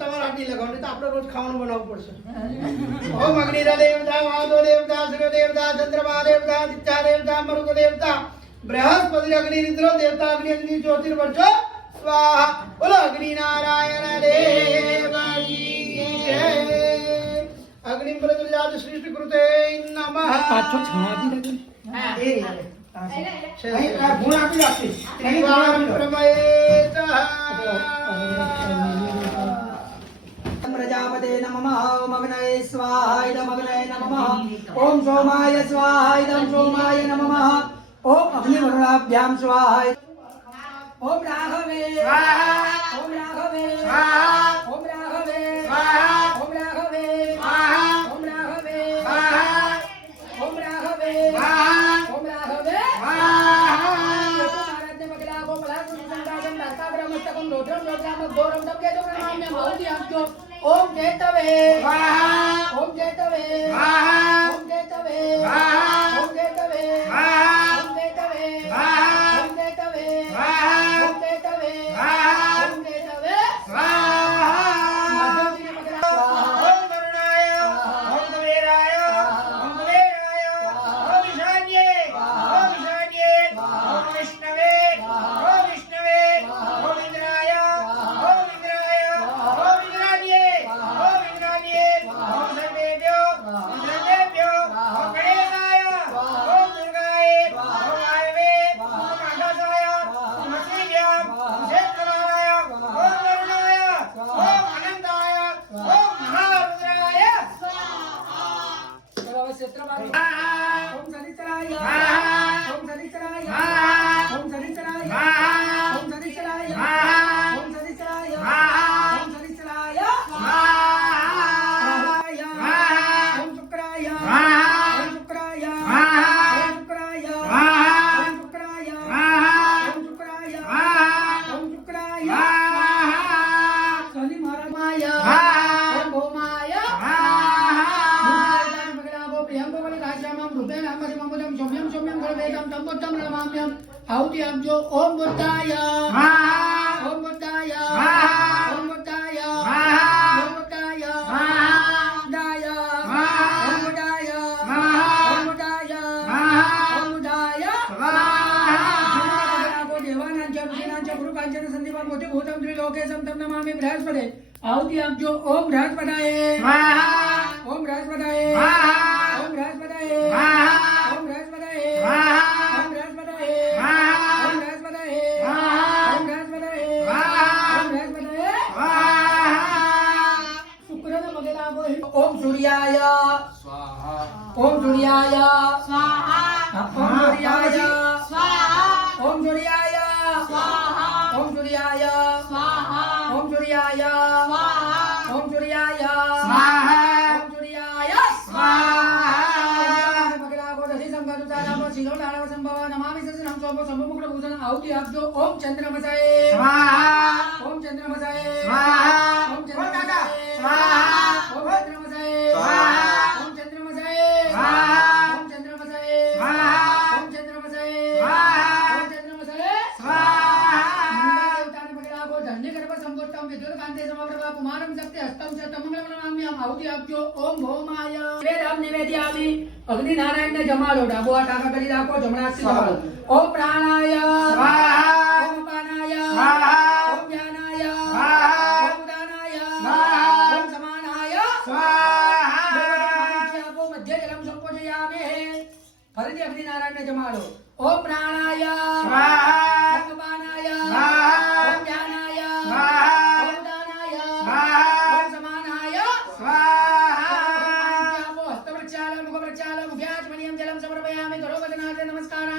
તમારે હાથ નહીં લગાવવાની તો આપણે રોજ ખાવાનું બનાવવું પડશે. ઓમ મગનીરા દેવતા વાદો દેવતા સૂર્ય દેવતા ચંદ્રમા દેવતા દિત્યા દેવતા મરુત દેવતા બૃહસ્પતિ અગ્નિ રુદ્ર દેવતા અગ્નિ અગ્નિ જ્યોતિર્વર્ચો સ્વાહા. બોલો અગ્નિ નારાયણ દેવજી જય. અગ્નિ પ્રજ્વલિત સૃષ્ટિ કૃતે નમઃ. પાછો છાણા આપી દેજો એ અહીં ગુણ આપી આપી ત્રિવાણ પ્રજાપતે अग्नये स्वाहा इदम् अग्नये नमः ओम सोमाय स्वाहा इदं सोमाय नमः। ॐ अग्निवरुणाभ्यां स्वाहाय। ॐ राघवे। स्वाहा। ॐ राघवे। स्वाहा। ॐ राघवे। स्वाहा। ॐ राघवे। स्वाहा। પ્રણામ્ય ભવતી આપજો ઓમ જય તવે. ઓમ જય તવે. ઓમ જય તવે. ઓમ శత్రువారు ఓం సరిత్రాయ ఓం సరిత్రాయ ఓం సరిత్రాయ ఓం సరిత్రాయ ఓం సరిత్రాయ रूपेण अमृतममृतं शम्यं शम्यं ओम तं बुद्धं नमाम्यं हौति सूर्याय ओम सूर्याय ओम सूर्याय ओम सूर्याय ओम सूर्याय ओम सूर्याय ओम सूर्याय ओम सूर्याय नमामि सस्य नम सोम सोम मुकुट भूषण आहुति आप जो ओम चंद्रमसाए ओम चंद्रमसाए સંબોધતમ વિદ્યુત કાંતે સમપ્રભા કુમારમ શક્તિ હસ્તમ ચ તમંગલમ નમામ્યહમ આહુતિ આપજો ઓમ ભૌમાય વેદમ નિવેદ્યામિ અગ્નિ નારાયણને જમાડો ડાબો હાથ આગળ કરી રાખો જમણા હાથથી જમાડો ઓમ પ્રાણાય સ્વાહા ઓમ અપાનાય સ્વાહા ઓમ જ્ઞાનાય સ્વાહા ઓમ ઉદાનાય સ્વાહા ઓમ સમાનાય સ્વાહા આપો મધ્ય જલમ સંકોચયામે ફરીથી અગ્નિ નારાયણને જમાડો